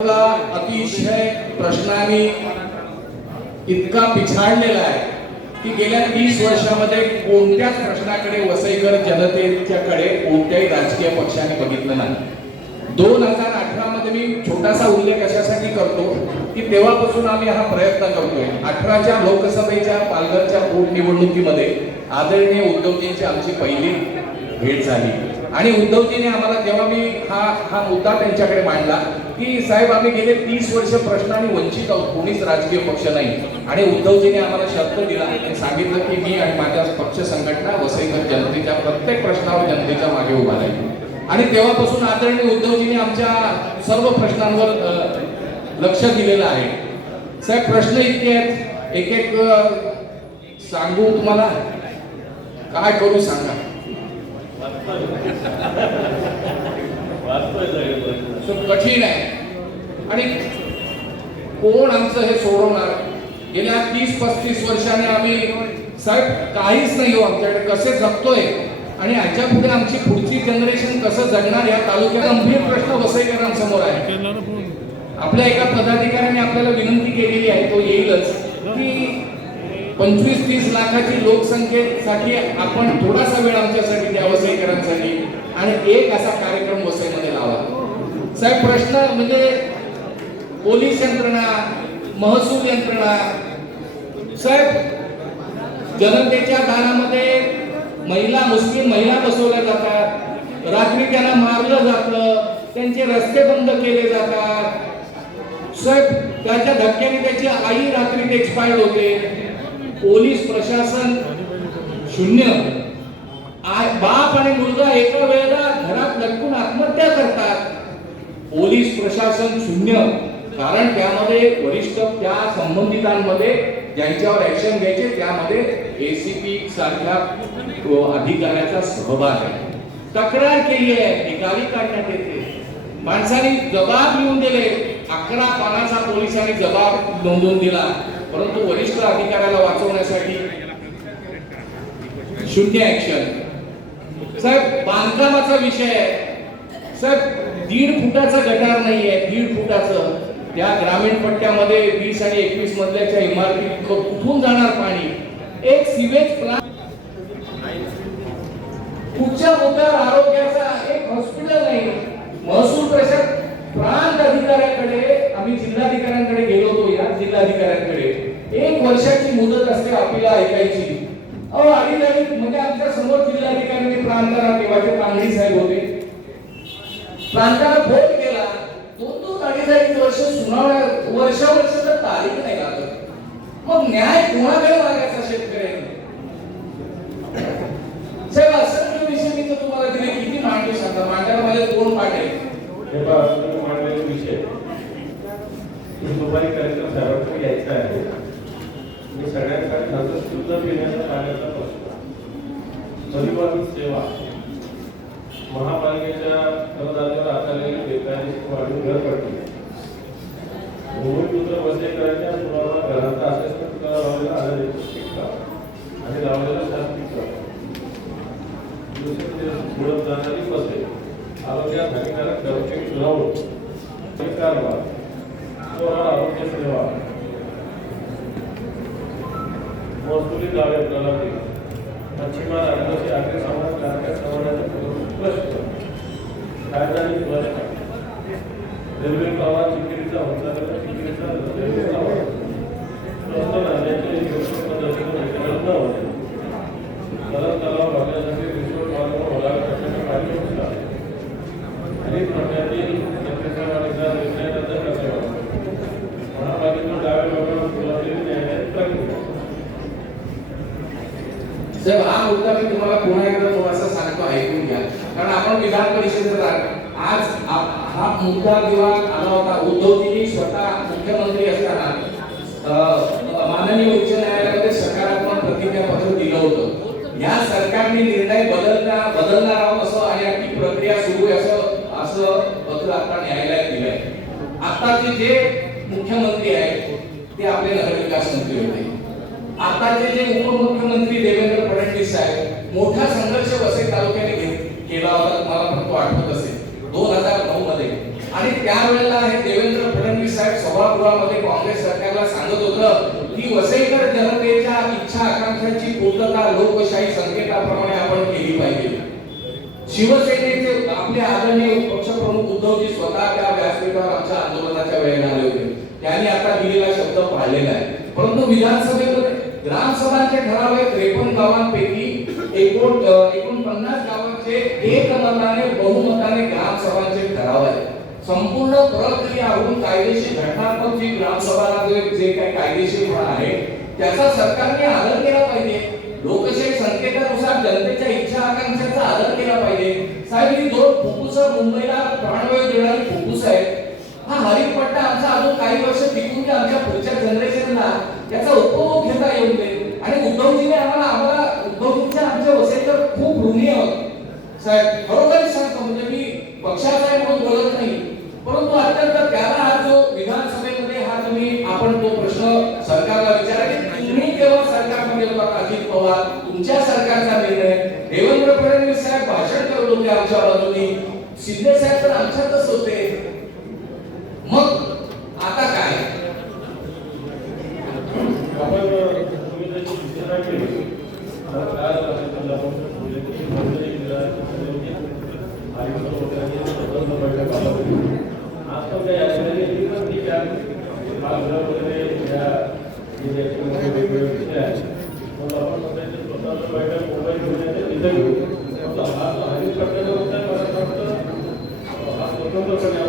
अतिशय प्रश्नांनी इतका पिछाडलेला आहे की गेल्या तीस वर्षामध्ये कोणत्याच प्रश्नाकडे वसईकर जनतेच्याकडे कोणत्याही राजकीय पक्षाने बघितलं नाही. दोन हजार अठरा मध्ये मी छोटासा उल्लेख अशासाठी करतो की तेव्हापासून आम्ही हा प्रयत्न करतोय. अठराच्या लोकसभेच्या पालघरच्या पोटनिवडणुकीमध्ये आदरणीय उद्धवजींची आमची पहिली भेट झाली. आणि उद्धवजीने आम्हाला जेव्हा मी हा हा मुद्दा त्यांच्याकडे मांडला की साहेब आम्ही गेले तीस वर्ष प्रश्न आणि वंचित आहोत कोणीच राजकीय पक्ष नाही. आणि उद्धवजीने आम्हाला शब्द दिला आणि सांगितलं की मी आणि माझ्या पक्ष संघटना वसईकर जनतेच्या प्रत्येक प्रश्नावर जनतेच्या मागे उभा राहील. आणि तेव्हापासून आदरणीय उद्धवजीने आमच्या सर्व प्रश्नांवर लक्ष दिलेलं आहे. साहेब प्रश्न इतके आहेत. एक एक सांगू तुम्हाला? काय करू सांगा? सो कठीण आहे. आणि कोण आमचं हे सोडवणार? गेल्या तीस पस्तीस वर्षाने आम्ही साहेब काहीच नाही हो आमच्याकडे. कसे जगतोय? आणि याच्यापुढे आमची पुढची जनरेशन कसं जगणार या तालुक्यात गंभीर प्रश्न वसईकरांसमोर आहे. आपल्या एका पदाधिकाऱ्याने आपल्याला विनंती केलेली आहे तो येईलच की पंचवीस तीस लाखाची लोकसंख्येसाठी आपण थोडासा वेळ आमच्यासाठी द्या वसईकरांसाठी. आणि एक असा कार्यक्रम वसईमध्ये लावा. साहेब प्रश्न म्हणजे पोलीस यंत्रणा महसूल यंत्रणा. साहेब जनतेच्या दारामध्ये महिला मुस्लिम महिला बसवल्या जातात. रात्री त्यांना मारलं जातं. त्यांचे रस्ते बंद केले जातात. साहेब त्याच्या धक्क्याने त्याची आई रात्री एक्सपायर्ड होते. पोलीस प्रशासन शून्य. बाप आणि मुलगा एका वेळेला घरात लटकून आत्महत्या करतात. पोलीस प्रशासन शून्य. कारण त्यामध्ये वरिष्ठ त्या संबंधितांमध्ये ज्यांच्यावर ऍक्शन घ्यायचे त्यामध्ये एसीपी सारख्या अधिकाऱ्याचा सहभाग आहे. तक्रार केली आहे निकाली काढण्यात येते. माणसाने जबाब लिहून दिले. अकरा पानाचा पोलिसांनी जबाब नोंदवून दिला. परंतु वरिष्ठ अधिकाऱ्याला वाचवण्यासाठी शून्य ऍक्शन साहेब बांधकामाचा विषय आहे. साहेब दीड फुटाचा गटार नाहीये दीड फुटाचं. त्या ग्रामीण पट्ट्यामध्ये वीस आणि एकवीस मधल्याच्या इमारती कुठून जाणार पाणी? एक सिवेज प्लांट कुठच्या मुद्द्यावर आरोग्याचा एक हॉस्पिटल नाही. महसूल प्रशासन प्रांत अधिकाऱ्याकडे आम्ही जिल्हाधिकाऱ्यांकडे गेलो होतो या जिल्हाधिकाऱ्यांकडे एक वर्षाची मुदत असते आपल्याला ऐकायची. अहो अडीच अडीच म्हणजे आमच्यासमोर जिल्हाधिकाऱ्यांनी प्रांताला तेव्हाचे पांगडी साहेब होते. प्रांताला फोन केला. दोन दोन अडीच अडीच वर्ष सुनावण्या वर्षा वर्ष तर तारीख नाही लागत मग न्याय कोणाकडे मागायचा शेतकऱ्यांनी साहेब असंख्य विषय मी तर तुम्हाला दिले किती मांडले सांगा मांडायला माझे दोन पाठ आहेत मांडलेले विषय दुपारी कार्यक्रम सर्वांकडे घ्यायचा आहे मी सगळ्यांसाठी नंतर शुद्ध पिण्याच्या पाण्याचा प्रश्न. परिवहन सेवा. महापालिकेच्या करदात्यावर आकारलेली बेकायदेशीर वाढून घर पडली. भूमिपुत्र वसईकरांच्या पुरावा घराचा असेसमेंट करावा आधारित शिक्षा आणि लावलेला शास्त्रीय कर. जाणारी बसे. आरोग्यात हानिकारक डॉक्टरी ग्राउंड कारभार आरोग्य सेवा. महसुली दावे प्रलंबित मच्छीमार आदिवासी आग्रे समाज कार्य समाजाचे प्रश्न कायदानी प्रश्न रेल्वे प्रवास चिकित्सा होता चिकित्सा रेल्वे प्रवास स्वस्त राहण्याचे योग्य साहेब हा मुद्दा मी तुम्हाला पुन्हा एकदा थोडासा सांगतो ऐकून घ्या. कारण आपण विधान परिषदेत राहतो आज हा मुद्दा जेव्हा आला होता उद्धवजींनी स्वतः मुख्यमंत्री असताना माननीय उच्च न्यायालयामध्ये सकारात्मक प्रतिज्ञापत्र दिलं होतं. या सरकारने निर्णय बदलणार बदलणार आहोत असं आणि आपली प्रक्रिया सुरू आहे असं असं पत्र आता न्यायालयात दिलंय. आताचे जे मुख्यमंत्री आहेत ते आपले नगरविकास मंत्री होते. आताचे जे उपमुख्यमंत्री देवेंद्र फडणवीस साहेब मोठा संघर्ष वसई तालुक्याने घेत- केला होता तुम्हाला फक्त आठवत असेल. दोन हजार नऊ मध्ये. आणि त्यावेळेला हे देवेंद्र फडणवीस साहेब सभागृहामध्ये काँग्रेस सरकारला सांगत होतं की वसईकर जनतेच्या इच्छा आकांक्षाची पूर्तता लोकशाही संकेताप्रमाणे आपण केली पाहिजे. शिवसेनेचे आपले आदरणीय पक्षप्रमुख उद्धवजी स्वतः त्या व्यासपीठावर आमच्या आंदोलनाच्या वेळेला आले होते. त्यांनी आता दिलेला शब्द पाहिलेला आहे. परंतु विधानसभेत ग्रामसभांचे ठराव आहे त्रेपन्न गावांपैकी एकोण एकोणपन्नास गावांचे एकमताने बहुमताने ग्रामसभांचे ठराव आहे संपूर्ण प्रक्रिया होऊन कायदेशीर घटनात्मक जी ग्रामसभाला जे काही कायदेशीर आहे त्याचा सरकारने आदर केला पाहिजे. लोकशाही संकेतानुसार जनतेच्या इच्छा आकांक्षांचा आदर केला पाहिजे. साहेब ही दोन फुफ्फुस मुंबईला प्राणवायू देणारी फुफ्फुस आहे हा हरित पट्टा आमचा अजून काही वर्ष टिकून द्या आमच्या पुढच्या जनरेशनला याचा उपभोग घेता येऊ दे आणि उद्धवजीने आम्हाला आम्हाला उद्धवजींच्या आमच्या वसईकर खूप ऋणी आहोत साहेब खरोखर सांगतो म्हणजे मी पक्षाचा आहे म्हणून बोलत नाही परंतु अत्यंत त्याला हा जो विधानसभेमध्ये हा तुम्ही आपण तो प्रश्न सरकारला विचारा की तुम्ही केव्हा सरकारमध्ये होता अजित पवार तुमच्या सरकारचा निर्णय. देवेंद्र फडणवीस साहेब भाषण करत होते आमच्या बाजूनी. शिंदे साहेब तर आमच्यातच होते. मग आता काय? आपण నిజంగా